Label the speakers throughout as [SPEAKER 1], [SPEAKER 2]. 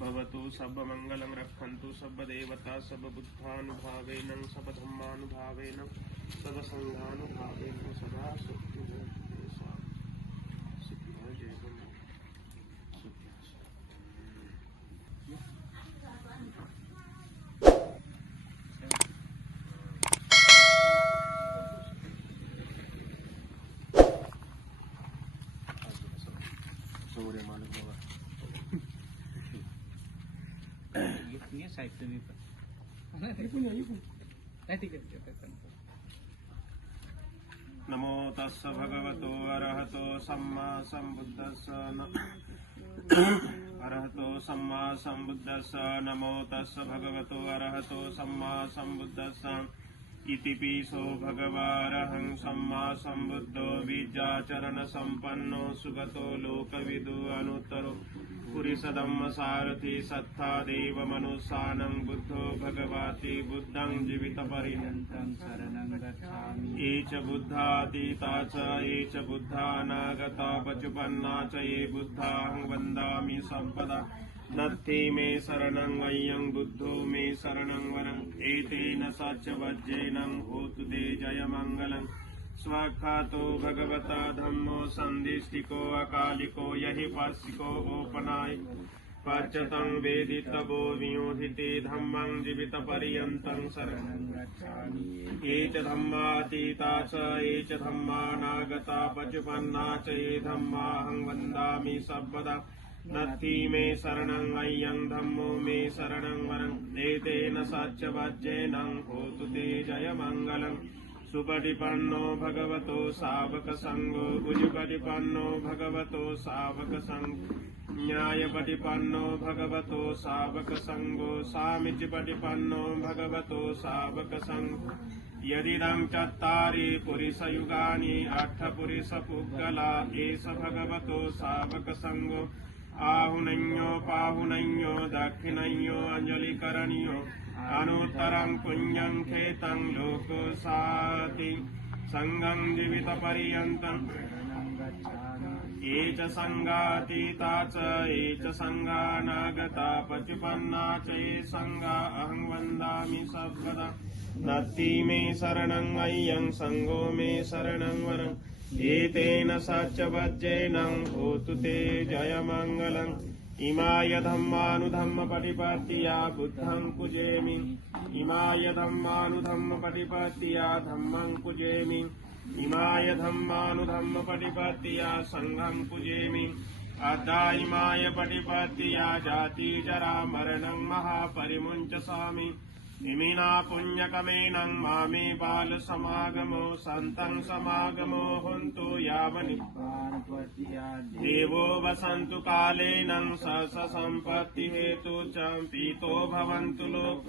[SPEAKER 1] भवतु सर्वमङ्गलं रक्षन्तु सर्वदेवता सर्वबुद्धानुभावेन सर्वधर्मानुभावेन सर्वसङ्घानुभावेन सदा सुखी जय समोर मालक
[SPEAKER 2] साईड तुम्ही पण काय तिकीट घेताय पण
[SPEAKER 1] नमो तस्स भगवतो अरहतो सम्मा सम्बुद्धस्स न- अरहतो सम्मा सम्बुद्धस्स नमो तस्स भगवतो अरहतो सम्मा सम्बुद्धस्स इति पीसो भगवारहं सम्मा सम्बुद्धो बीजाचरणसम्पन्नो सुगतो लोकविदु अनुत्तरो। पुरिसदम्म सारथि सत्था देवमनुसानं बुद्धो भगवाति बुद्धं जीवितपरिणन्तम्
[SPEAKER 2] शरणं गच्छामि।
[SPEAKER 1] ये च बुद्धातीता च ये बुद्धानागता पचुपन्ना च ये बुद्धाहं वन्दामि सम्पदा नत्थि मे शरणं वय्यं बुद्धो मे शरणं वरम् एतेन सच वज्रेनं होतु ते जयमङ्गलम्। स्वाख्यातो भगवता धम्मो सन्धिष्टिको अकालिको यहि पर्शिको ओपनाय पच्यतं वेदितवो वियोधिते धम्मं जीवितपर्यन्तं शरणं ये धम्मातीता च ये च धम्मानागता, पचुपन्ना च, ये धम्माहं वन्दामि सर्वदा। නත්ති මේ සරණං අයියං ධම්මෝ මේ සරණං වරං. දේතේන සච්ච වජ්ජේනං හෝතු තේ ජය මංගලං. සුපටිපන්නෝ භගවතෝ ශාවක සංඝෝ. බුදුපටිපන්නෝ භගවතෝ ශාවක ඥායපටිපන්නෝ භගවතෝ ශාවක සංඝෝ. සාමිච්චපටිපන්නෝ භගවතෝ ශාවක සංඝෝ. යදිදං චත්තාරේ පුරිස යුගානි අට්ඨ පුරිස පුග්ගලා ඒස භගවතෝ ශාවක සංඝෝ. आहुनञ्यो पाहुनञ्यो दक्षिणञ्यो अञ्जलिकरणीयो अनुत्तरं पुण्यं खेतं लोकसाति सङ्गं जीवितपर्यन्तम् ये च सङ्गातीता च ये च सङ्गानागता पचुपन्ना च ये सङ्गा अहं वन्दामि सर्वदा नत्ति मे शरणं अय्यं सङ्गो मे शरणं वरम् एतेन सच वज्रेन होतु ते जयमङ्गलम्। इमाय धम्मानुधम्म पटिपत्तिया बुद्धं कुजेमि। इमाय धम्मानुधम्म पटिपत्तिया धम्मं कुजेमि। इमाय धम्मानुधम्म पटिपत्तिया सङ्घं कुजेमि। अद्धा इमाय पटिपत्तिया जाति जरा मरणं महापरिमुञ्चसामि इमिना पुण्यकमेनं मामे बालसमागमो सन्तं समागमो हन्तु यावनि। देवो वसन्तु कालेनं स सम्पत्तिहेतु च पीतो भवन्तु लोक।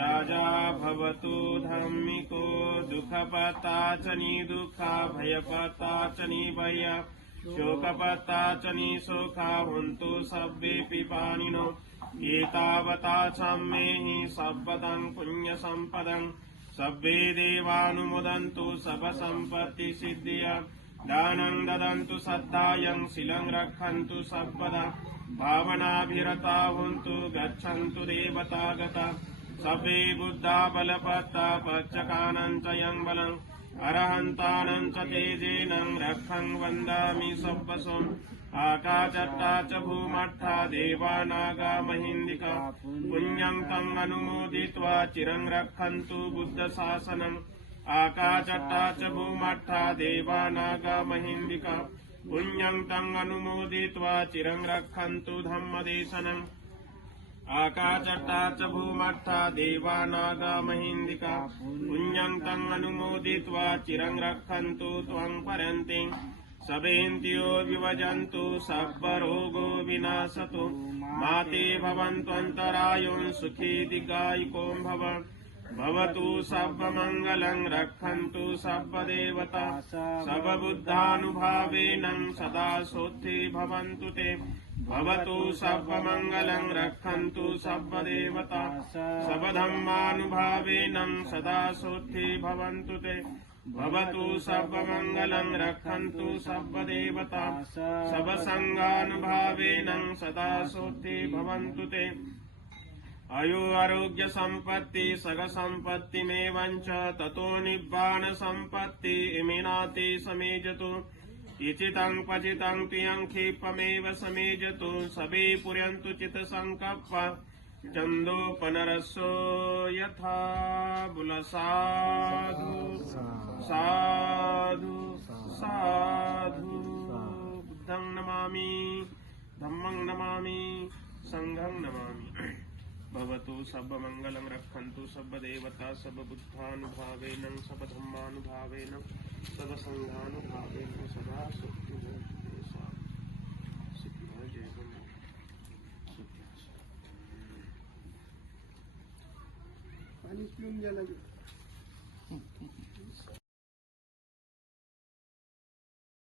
[SPEAKER 1] राजा भवतु धम्मिको दुःखपता च निदुःखा भयपता च निभय शोकपता च निशोका हन्तु सव्येऽपि पाणिनो एतावता सम्मेहि सम्पदं पुण्यसम्पदं। सब्बे देवानुमोदन्तु सबसम्पत्तिसिद्धिया दानं ददन्तु सद्दायं शिलं रक्षन्तु सर्वदा। भावनाभिरता हन्तु गच्छन्तु देवतागता। सब्बे बुद्धा बलपत्ता पच्चकानं च यं बलम् अरहन्तानं च तेजेनं रक्षं वन्दामि सब्बसम् आकाचट्टा च भूमट्टा देवानागा महिन्दिका। पुण्यं तम् अनुमोदित्वा चिरं रक्षन्तु बुद्धशासनम्। आकाचट्टा च भूमट्टा देवानागा महिन्दिका। पुण्यं तम् अनुमोदित्वा चिरं रक्षन्तु धम्मदेशनम् आकाचट्टा च भूमट्टा देवानागा महिन्दिका पुण्यं तम् अनुमोदित्वा चिरं रक्षन्तु त्वं परन्ति। सवेन्त्यो विभजन्तु, सर्वरोगो विनाशतु। माते भवन्त्वन्तरायुं सुखी दिगायिको भव। भवतु सर्वमङ्गलं रक्षन्तु सर्वदेवता। सर्वबुद्धानुभावेन सदा सोत्थे भवन्तु ते। भवतु सर्वमङ्गलं रक्षन्तु सर्वदेवता। सर्वधर्मानुभावेन सदा सोत्थे भवन्तु ते। भवतु सर्वमङ्गलं रक्षन्तु सर्वदेवता। सबसङ्गानुभावेन सदा सोऽस्ति भवन्तु ते। अयो आरोग्य सम्पत्ति सग सम्पत्तिमेवञ्च ततो सम्पत्ति इमिनाति समेजतु इचितं क्वचितं प्रियं क्षिपमेव समेजतु सवे पुर्यन्तु चित्सङ्कप्प चन्दोपनरसो यथा बुलसाधु సర్వమంగళం రక్షంతు సర్వదేవతా సర్వబుద్ధానుభావేన సర్వధర్మానుభావేన సర్వసంఘానుభావేన
[SPEAKER 3] సదా శక్తి పని